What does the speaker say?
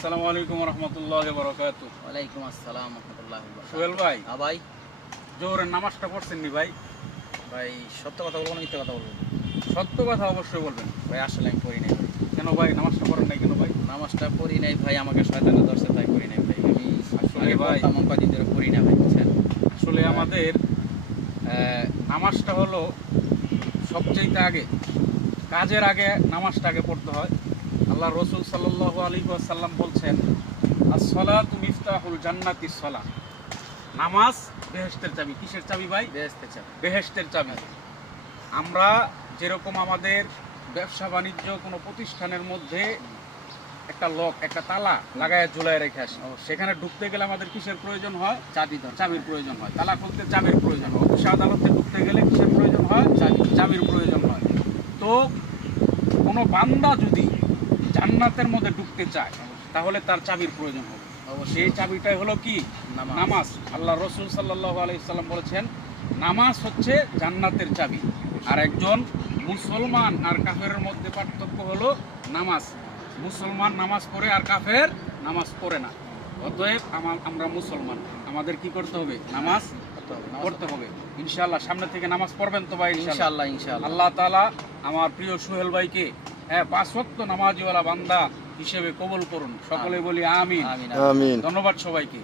আসসালামু আলাইকুম ওয়া রাহমাতুল্লাহি ওয়া বারাকাতুহু। ওয়ালাইকুম আসসালাম ওয়া রাহমাতুল্লাহি ওয়া বারাকাতুহু। সোহেল ভাই, ভাই, জোহরের নামাজটা পড়ছেন নি ভাই? ভাই সত্য কথা বলবো না মিথ্যা কথা বলবো? সত্য কথা অবশ্যই বলবেন। ভাই আসলে আমি পড়ি নাই ভাই। কেন ভাই নামাজটা পড়েন নাই কেন ভাই? নামাজটা পড়ি নাই ভাই, আমাকে শয়তানে ধরছে তাই পড়ি নাই ভাই। আমি আসলে আগে ভাই, পড়তাম, কয়দিন ধরে পড়ি না ভাই, বুঝছেন? আসলে আমাদের নামাজটা হলো সবচেয়ে আগে, কাজের আগে নামাজটা আগে পড়তে হয়। আল্লাহ রসুল সাল্লাল্লাহু আলাইহি ওয়াসাল্লাম বলছেন, আস-সালাতু মিফতাহুল জান্নাতিস সালাহ। নামাজ বেহেশতের চাবি। কিসের চাবি ভাই? বেহেশতের চাবি। বেহেশতের চাবি। আমরা যেরকম আমাদের ব্যবসা বাণিজ্য কোনো প্রতিষ্ঠানের মধ্যে একটা লক, একটা তালা লাগায় ঝুলায় রেখে আসি, সেখানে ঢুকতে গেলে আমাদের কিসের প্রয়োজন হয়? চাবির প্রয়োজন হয়। তালা খুলতে চাবির প্রয়োজন হয়। অফিস আদালতে ঢুকতে গেলে কিসের প্রয়োজন হয়? চাবির প্রয়োজন হয়। তো কোনো বান্দা যদি জান্নাতের মধ্যে ঢুকতে চায় তাহলে তার চাবির প্রয়োজন হবে। সেই চাবিটাই হলো কি? নামাজ। আল্লাহ রসুল সাল্লাল্লাহু আলাইহি সাল্লাম বলেছেন, নামাজ হচ্ছে জান্নাতের চাবি। আর একজন মুসলমান আর কাফেরের মধ্যে পার্থক্য হলো নামাজ। মুসলমান নামাজ পড়ে আর কাফের নামাজ পড়ে না। অতএব আমরা মুসলমান, আমাদের কি করতে হবে? নামাজ পড়তে হবে। ইনশাআল্লাহ সামনে থেকে নামাজ পড়বেন তো ভাই? ইনশাআল্লাহ ইনশাআল্লাহ। আল্লাহ তাআলা আমার প্রিয় সোহেল ভাইকে 5 ওয়াক্ত নামাজিওয়ালা বান্দা হিসেবে কবুল করুন। সকলে বলি আমিন। আমিন। ধন্যবাদ সবাইকে।